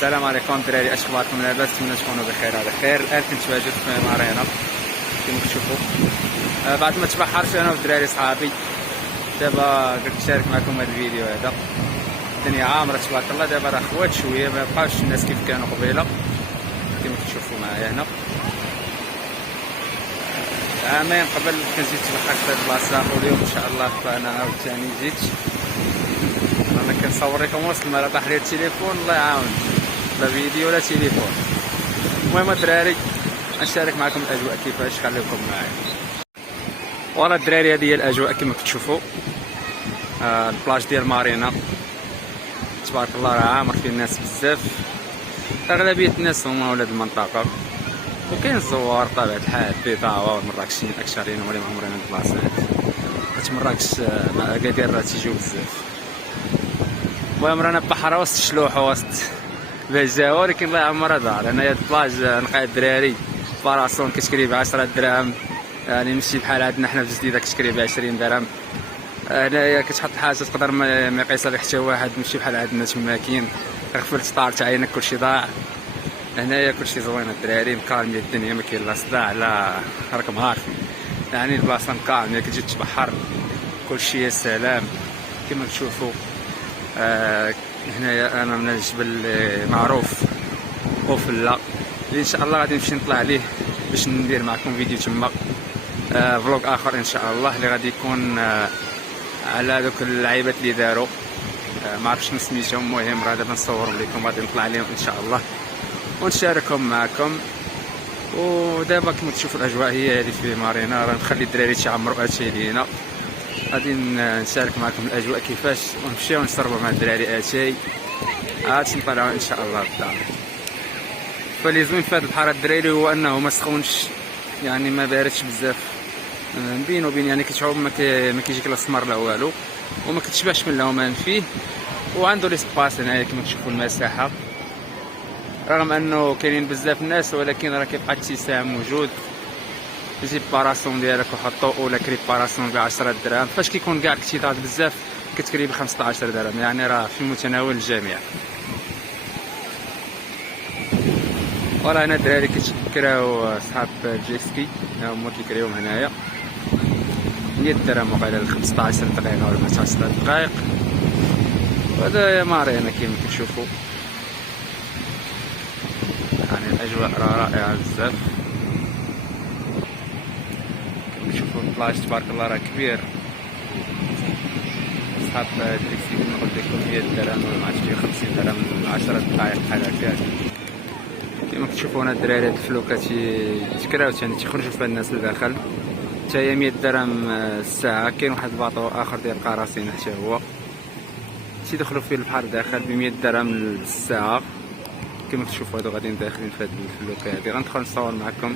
السلام عليكم دراري، اش اخباركم؟ لاباس؟ نتمنى تكونوا بخير على خير. الان كنت واجد في مارينا كما كتشوفوا بعد ما تبحرت انا والدراري صحابي. دابا قلت نشارك معكم هذا الفيديو هذا. الدنيا عامره تبارك الله، دابا راه خوات شويه، ما بقاوش الناس كيف كانوا قبيله كما كتشوفوا معايا هنا. عامين قبل كنت جيت تبحر في هذه البلاصه، واليوم ان شاء الله فانا عاوتاني جيت. انا كنصور لكم وسط الماء، طاح لي التليفون الله يعاون، لا فيديو ولا تليفون. المهم الدراري نشارك معكم الاجواء كيفاش، خليكم معايا. ورا الدراري هذه هي الاجواء كما كتشوفوا. البلاج ديال مارينا تبارك الله راه عامر فيه الناس بزاف، اغلبيه الناس هما ولاد المنطقه، وكاين الزوار بطبيعه الحال بيضاوة والمراكشيين اكثرين هما اللي معمرين هاد البلاصات، حيت مراكش مع اكادير راه تيجيو بزاف. المهم رانا بحر وسط الشلوح وسط بجاوة، ولكن الله يعمرها دار. انا هاد البلاج نلقى الدراري باراسون كتشري ب 10 دراهم، يعني ماشي بحال عندنا حنا في جديده كتشري ب 20 درهم. هنايا كتحط الحاجه تقدر ما يقيسها بك حتى واحد، ماشي بحال عندنا تما كاين غفلت طارت عينك كلشي ضاع. هنايا كلشي زوين الدراري، مكالمية الدنيا، ما كاين لا صداع لا راكم عارفين، يعني البلاصه مكالمية كتجي تبحر كلشي يا سلام كما تشوفوا. هنايا انا من الجبل معروف قفله اللي ان شاء الله غادي نمشي نطلع عليه باش ندير معكم فيديو تما، فلوق اخر ان شاء الله اللي غادي يكون على دوك اللعيبات اللي داروا، ما عرفتش شنو سميتهم. المهم راه دابا نصورهم لكم، غادي نطلع عليهم ان شاء الله ونشاركهم معكم. ودابا كما تشوفوا الاجواء هي هذه في مارينا، راه نخلي الدراري تيعمروا اتاي لينا، غادي نشارك معكم الاجواء كيفاش، ونمشيو نشربوا مع الدراري اتاي عاد نطلعوا ان شاء الله للدار. فاللي زوين في هذا البحر الدراري هو انه ما سخونش، يعني ما باردش بزاف، بين وبين، يعني كتعوم ما كيجيك لا سمر لا والو، وما كتشبعش من العومان فيه، وعنده لي سباس هنايا كما تشوفوا المساحه، رغم انه كاينين بزاف الناس ولكن راه كيبقى اتساع موجود. تجيب باراسون ديالك وحطو، ولا كريب باراسون ب 10 دراهم، فاش كيكون كاع الاكتظاظ بزاف كتكري ب 15 درهم، يعني راه في متناول الجميع. وراه هنا الدراري كيكراو صحاب الجيسكي، هما كيكريو هنايا 100 درهم وقيلا ل 15 دقيقه ولا 15 دقائق. وهذا يا مارينا كيما كتشوفوا، يعني الاجواء راه رائعه بزاف كما تشوفوا. البلاج تبارك الله راه كبير، صحاب التاكسي كما قلت لكم 100 درهم ولا ما عرفتش 50 درهم 10 دقائق بحال هكاك. كما كتشوفوا هنا الدراري هاد الفلوكه تيكراو ثاني تيخرجوا فيها الناس لداخل، حتى هي 100 درهم الساعه. كاين واحد الباطو اخر ديال قراصنه حتى هو تيدخلوا فيه البحر داخل ب 100 درهم للساعه. كما كتشوفوا هادو غاديين داخلين في هاد الفلوكه هادي، غندخل نصور معكم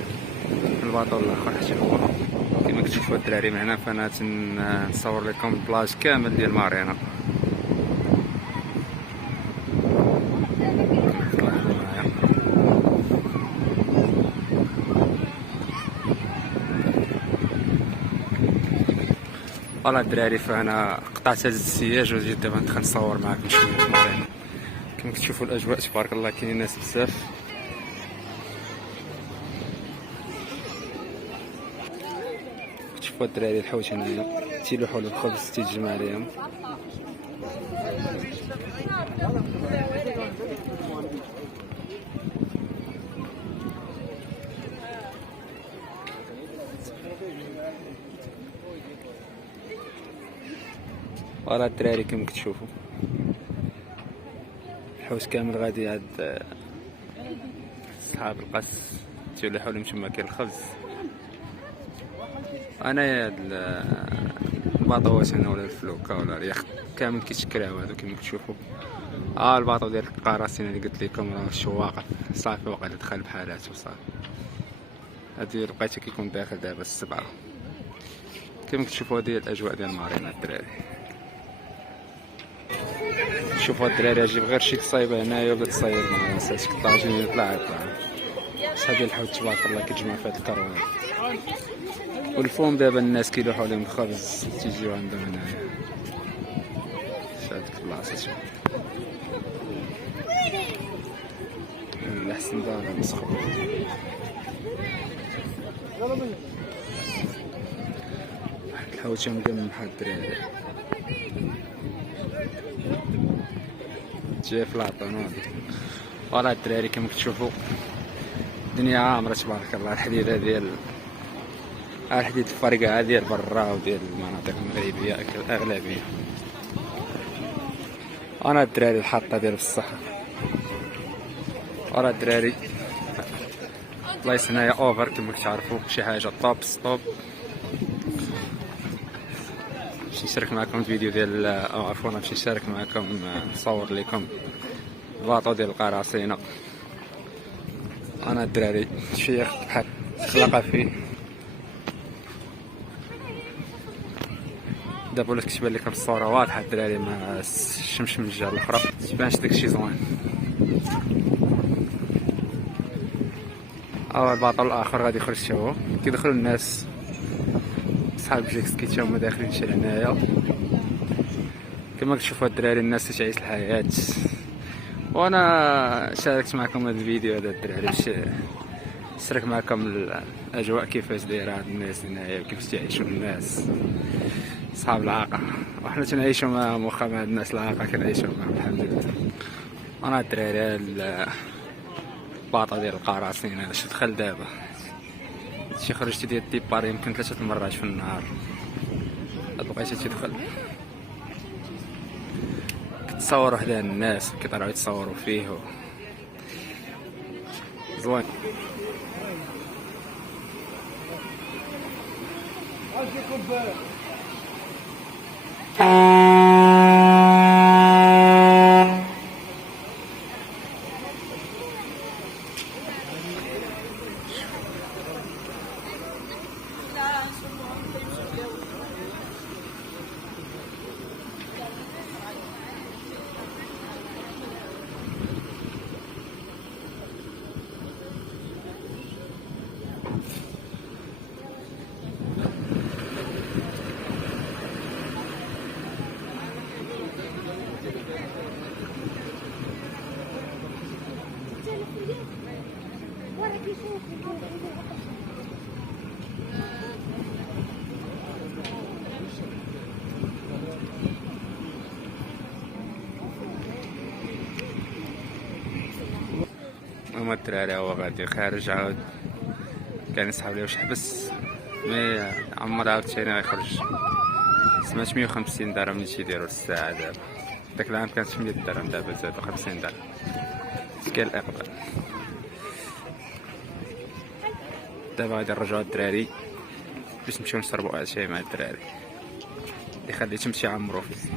الباطو الاخر حتى هو. كما كتشوفوا الدراري معنا، فانا تنصور لكم البلاج كامل ديال مارينا. فوالا الدراري، فانا قطعت هذا السياج وجيت دابا ندخل نصور معكم شويه في مارينا. كما كتشوفوا الاجواء تبارك الله، كاينين ناس بزاف. كتشوفوا الدراري الحوت هنايا تيلوحوا الخبز تيتجمع عليهم. ورا الدراري كما كتشوفوا الحوت كامل غادي عند صحاب القص تيلوحوا لهم تما كاين الخبز. انايا هاد الباطوات هنا ولا الفلوكه ولا اليخت كامل كيتكراو هادو كما كتشوفوا. الباطو ديال القراصنه اللي قلت لكم راه شو واقف صافي، واقع دخل بحالات وصافي. هادي لقيتها كيكون داخل دابا السبعه. كما كتشوفوا هادي الاجواء ديال مارينا الدراري. شوفوا الدراري اجيب غير شي تصايبه هنايا وبدا تصايب معايا نسيت طاجين يطلع هادي الحوت تبارك الله كيتجمع في هاد الكروان. والفوم دابا الناس كيلوحوا لهم الخبز تيجيو عندهم هنايا في هاديك البلاصه. اللي احسن دار نسخو. الحوت مقم بحال الدراري جاي في العطانون. فوالا الدراري كما كتشوفوا الدنيا عامرة تبارك الله. الحديدة ديال الحديد الفرقعة ديال برا وديال المناطق المغربية الأغلبية. أنا الدراري الحاطة ديال الصحة. ورا الدراري بلايص هنايا اوفر كما كتعرفوا شي حاجة طوب ستوب. باش نشارك معكم الفيديو ديال عفوا باش نشارك معكم نصور لكم الباطو ديال القراصنة. أنا الدراري شيخ بحال خلقة فيه. دابا ولات كتبان لكم الصورة واضحة الدراري مع الشمس من الجهة الأخرى متبانش داكشي زوين. الباطل الآخر غادي يخرج حتى هو. كيدخلوا الناس صحاب جيكس كي هما داخلين شي هنايا كما كتشوفوا الدراري الناس تعيش الحياة. وانا شاركت معكم هذا الفيديو هذا الدراري باش نشارك معكم الاجواء كيفاش دايره هاد الناس هنايا كيفاش تعيشوا الناس صحاب العاقه. وحنا تنعيشوا معاهم واخا مع الناس العاقه كنعيشوا معاهم الحمد لله. انا الدراري الباطا ديال القراصنة باش تدخل دابا شي خرجتي ديال الديبار يمكن 3 المرات في النهار. بقيتي تدخل كتصوروا حدا الناس كيطلعوا يتصوروا فيه زوين. هما الدراري هو غادي خارج عاود كان يسحب ليه وحبس مي عمر عاوتاني غيخرج. سمعت 150 درهم اللي تيديرو الساعة دابا. داك العام كانت 100 درهم دابا زادو 50 درهم. كاين الإقبال. دابا غادي نرجعو الدراري باش نمشيو نشربو عشاي مع الدراري اللي خليتهم تيعمرو فيه.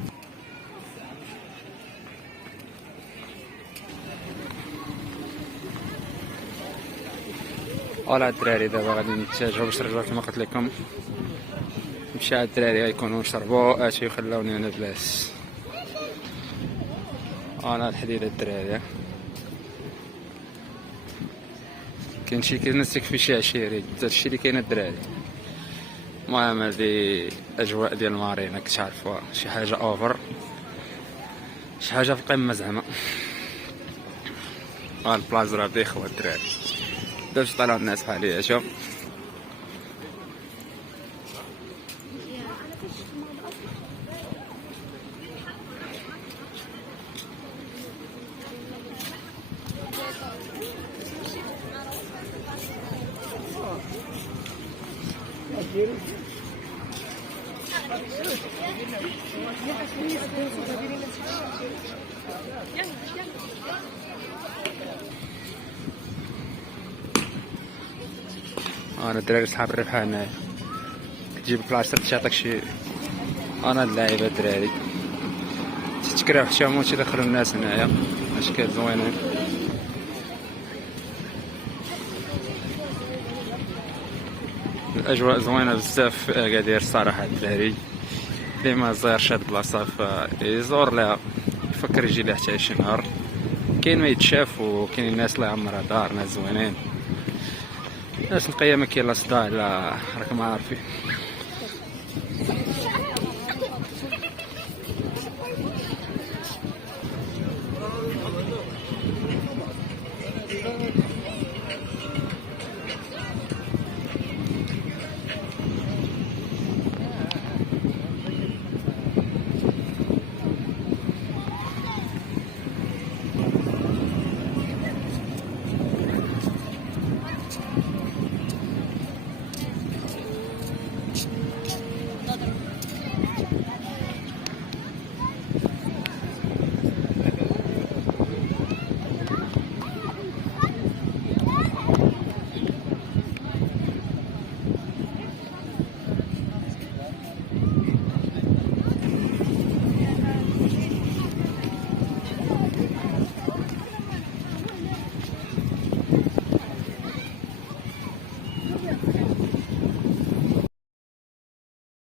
فوالا الدراري دابا غادي نتجهو باش نرجعو كما قلت لكم. نمشي عند الدراري غيكونو نشربو اتاي وخلاوني انا بلاش. انا الحديدة الدراري كاين شي ناس تكفي شي عشيري هادشي اللي كاين الدراري. المهم هادي اجواء ديال المارينا كتعرفوها شي حاجة اوفر شي حاجة في القمة زعما. البلاصة راه بيخوا الدراري باش طلعوا الناس بحالي شوف. انا الدراري صحاب الربحة هنايا تجيب بلاصتك تعطيك شي. انا اللعيبة الدراري تتكراو حتى هما تيدخلوا الناس هنايا اشكال زوينين. الاجواء زوينه بزاف في اكادير الصراحه الدراري. اللي ما زارش هاد البلاصه فيزور لها يفكر يجي لها حتى شي نهار. كاين ما يتشاف وكاين الناس اللي عمرها دار ناس زوينين ناس نقيه ما كاين لا صداع لا راكم عارفين.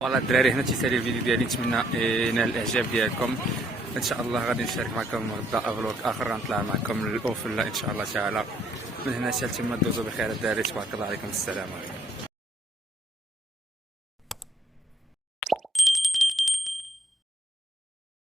والله الدراري هنا تيسالي الفيديو ديالي، نتمنى ينال الاعجاب ديالكم. ان شاء الله غادي نشارك معكم غدا فلوق اخر، غنطلع معكم للاوفلا ان شاء الله تعالى. من هنا حتى تما دوزو بخير الدراري، تبارك الله عليكم، السلام عليكم.